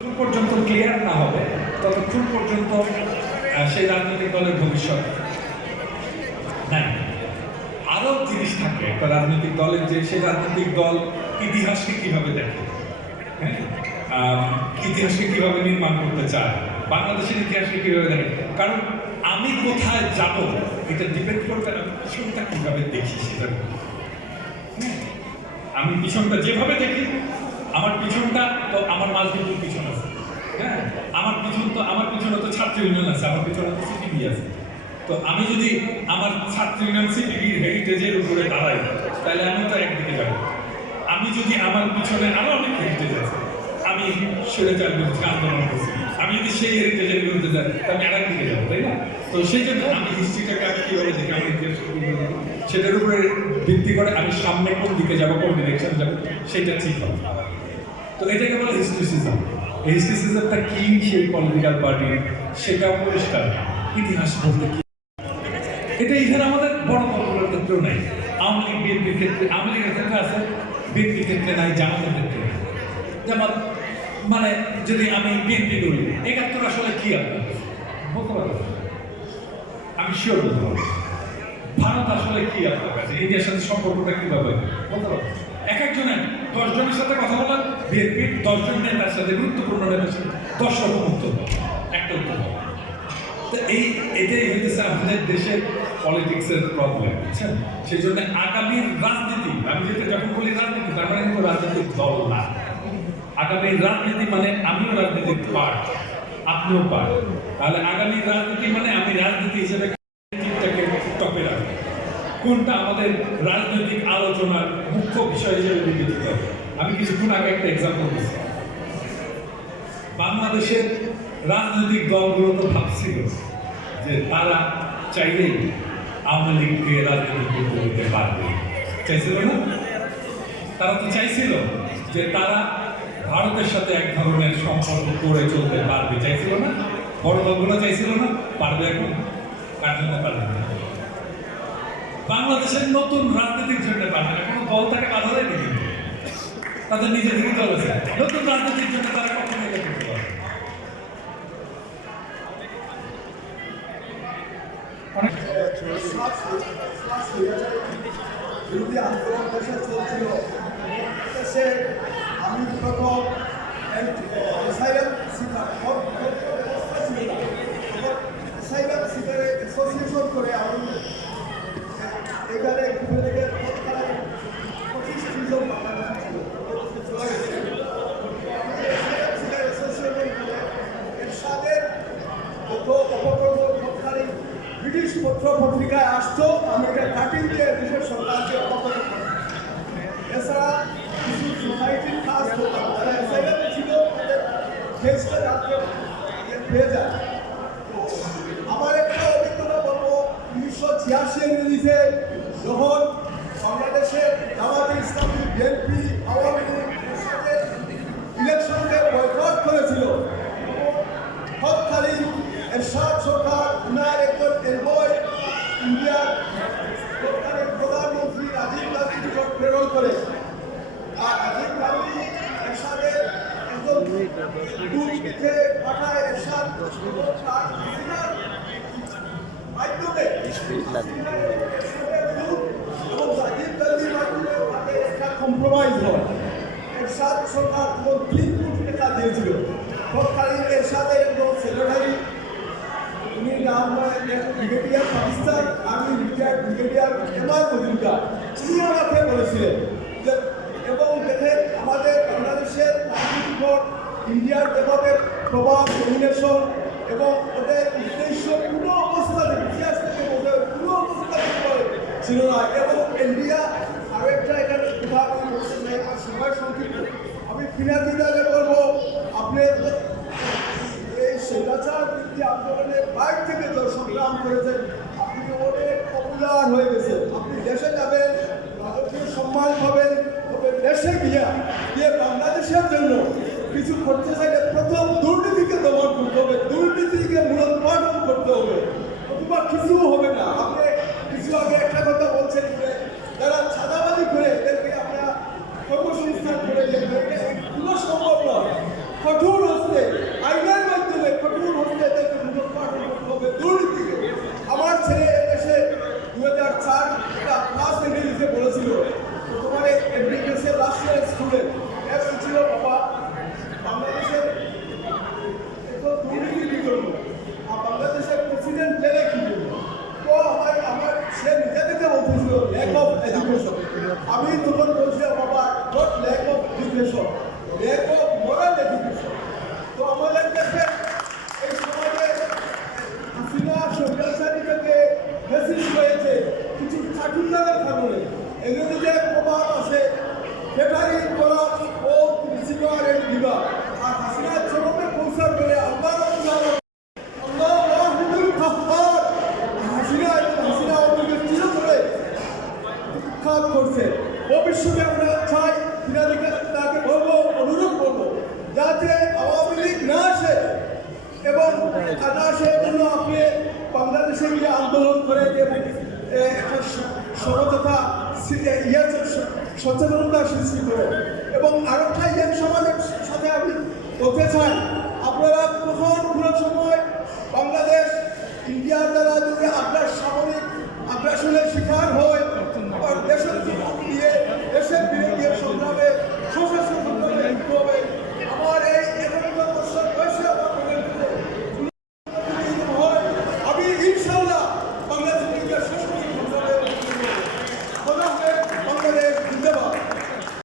পর্যন্ত ক্লিয়ার না হবে ততক্ষণ পর্যন্ত সেই রাজনৈতিক দলের ভবিষ্যৎ জিনিস থাকে একটা রাজনৈতিক দলের যে, সেই রাজনৈতিক দল ইতিহাসকে কীভাবে দেখে হ্যাঁ? ইতিহাসকে নির্মাণ করতে চায়, বাংলাদেশের ইতিহাসকে কীভাবে দেখে। কারণ আমি কোথায় যাব, এটা ডিপেন্ড করবে আমি পিছনটা কীভাবে দেখি সেটা হ্যাঁ? আমি পিছনটা যেভাবে দেখি আমার পিছনটা তো আমার মাঝদিকের পিছন আছে। হ্যাঁ? আমার পিছন তো আমার পিছনে তো ছাত্র ইউনিয়ন আছে আমার পিছনে তো সিটিভি আছে। তো আমি যদি আমার ছাত্র ইউনিয়ন সিটিভির হেরিটেজের উপরে দাঁড়াই তাহলে আমি তো একদিকে যাব। আমি যদি আমার পিছনে আরও অনেক হেরিটেজ আছে আমি স্বৈরাচার বিরুদ্ধে আন্দোলন করছি। আমি যদি সেই হেরিটেজের বিরুদ্ধে যাই তাহলে আর একদিকে যাব তাই না? তো সেই জন্য আমি হিস্ট্রিটাকে আমি কীভাবে দেখি? দেখি, সেটার উপরে ভিত্তি করে আমি সামনে কোন দিকে যাব কোন ডিরেকশন যাব সেটা ঠিক হবে। তো এটাকে বলে হিস্ট্রিসিজম। এই হিস্ট্রিসিজমটা কি সেই পলিটিক্যাল পার্টি সেটাও পরিষ্কার। ইতিহাস বলতে কি? এটা এখানে আমাদের বড় দলগুলোর ক্ষেত্রেও নাই। আওয়ামী লীগ, বিএনপির ক্ষেত্রে আওয়ামী লীগের ক্ষেত্রে আছে, বিএনপির ক্ষেত্রে নাই, জামাতের ক্ষেত্রে যেমন মানে যদি আমি বিএনপি করি, একাত্তর আসলে কি হবে বলতে পারব আমি শিওর বলতে পারব ভারত আসলে কি আপনার কাছে? ইন্ডিয়ার সাথে সম্পর্কটা কীভাবে? বলতে পারব এক একজনের দশ জনের সাথে কথা বিএনপির দশজন নেতার সাথে গুরুত্বপূর্ণ নেতার সাথে একটা উত্তর। তো এই, এটাই হইতেছে আমাদের দেশের পলিটিক্সের প্রবলেম বুঝছেন? সেই জন্য আগামীর রাজনীতি, আমি যেটা যখন বলি রাজনীতি, তার মানে কিন্তু রাজনৈতিক দল না। রাজনীতি মানে আমিও পার্ট, আপনিও পার্ট। তাহলে আগামীর রাজনীতি মানে আমি রাজনীতি হিসেবে রাজনীতিটাকে টপে রাখব। কোনটা আমাদের রাজনৈতিক আলোচনার মুখ্য বিষয় হিসেবে বিবেচিত হবে? আমি কিছুক্ষণ আগে একটা এক্সাম্পল দিচ্ছি। বাংলাদেশের রাজনৈতিক দলগুলো তো ভাবছিল যে তারা চাইলেই আওয়ামী লীগকে রাজনীতি করতে পারবে। চাইছিল না? তারা তো চাইছিল যে তারা ভারতের সাথে এক ধরনের সম্পর্ক করে চলতে পারবে। চাইছিল না? বড় দলগুলো চাইছিল না? পারবে এখন? কার পারবে না? বাংলাদেশের নতুন রাজনীতির জন্য পারবে না। কোনো দল তাকে বাধা দেয়নি কিন্তু। তাদের নিজেদেরই দল আছে নতুন রাজনীতির জন্য তারা কখনো অনেক দেশে আমি প্রথম সাইরাম সিফার সাইরাম সিফারে অ্যাসোসিয়েশন করে আমি এখানে ঘুরে থেকে পঁচিশ ত্রিশ জন বাংলাদেশি ছিল চলে গেছে অ্যাসোসিয়েশন করে এরশাদের যত অপকর্ম সরকারি ব্রিটিশ পত্র পত্রিকায় আসতো আমি এটা কাটিং দিয়ে দেশের সরকারকে অপকর্ম করে এছাড়া কিছু সোসাইটির কাজ করতাম যারা এসআইআর ছিল তাদের ফেসটা রাত্রে পেয়ে যায় আমার একটা অভিজ্ঞতা বলব উনিশশো ছিয়াশি যখন বাংলাদেশের জামাতে ইসলামী বিএনপি আওয়ামী লীগ ইলেকশনকে বয়কট করেছিল, তৎকালীন এরশাদ সরকার উনার একজন এলবয় ইন্ডিয়ার তৎকালীন প্রধানমন্ত্রী রাজীব গান্ধী নিকট প্রেরণ করে। আর রাজীব গান্ধী এরশাদের একজন পাঠায় এরশাদ তার হাসিনার মাধ্যমে এবং রাজীব গান্ধীর মাধ্যমে তাকে একটা কম্প্রোমাইজ হয় এরশাদ সরকার তিন কোটি টাকা দিয়েছিল তৎকালীন এরশাদের একজন সেক্রেটারি উনি নাম brigadier Pakistan army retired brigadier MR Majumdar উনি আমাকে বলেছিলেন যে এবং দেখেন আমাদের বাংলাদেশের রাজনীতির উপর ইন্ডিয়ার যেভাবে প্রভাব ডমিনেশন এবং ওদের উদ্দেশ্য কোনো অবস্থাতে ইতিহাস থেকে বোঝা কোনো অবস্থাতে ছিল না। এবং ইন্ডিয়া আরও একটা চাই আমার সময় সংক্ষিপ্ত। আমি ফিনাদিদাকে বলব, আপনি এই স্বৈরাচার বিরোধী আন্দোলনের বাইর থেকে যে সংগ্রাম করেছেন। আপনি অনেক পপুলার হয়ে গেছেন। আপনি দেশে যাবেন, রাজকীয় সম্মান পাবেন, তবে দেশে গিয়া, গিয়ে বাংলাদেশের জন্য কিছু করতে চাইলে প্রথম দুর্নীতিকে দমন করতে হবে, দুর্নীতিকে মূলোৎপাদন করতে হবে। অথবা কিছু হবে না। আপনি কিছু আগে এগুলি প্রমাণ প্রবাদ আছে সেটাকে করার ও কৃষিকার এক বিভাগ আর হাসিনার চরমে পৌঁছার বলে আল্লাহ করছে। ভবিষ্যতে আমরা চাই তাকে বলব অনুরোধ করব যাতে আওয়ামী না আসে এবং না আসার জন্য আপনি বাংলাদেশে গিয়ে আন্দোলন করে এবং একটা সরলতা ইয়ে সচেতনতা সৃষ্টি করে এবং আরেকটা ইয়াং সমাজের সাথে আমি বলতে চাই আপনারা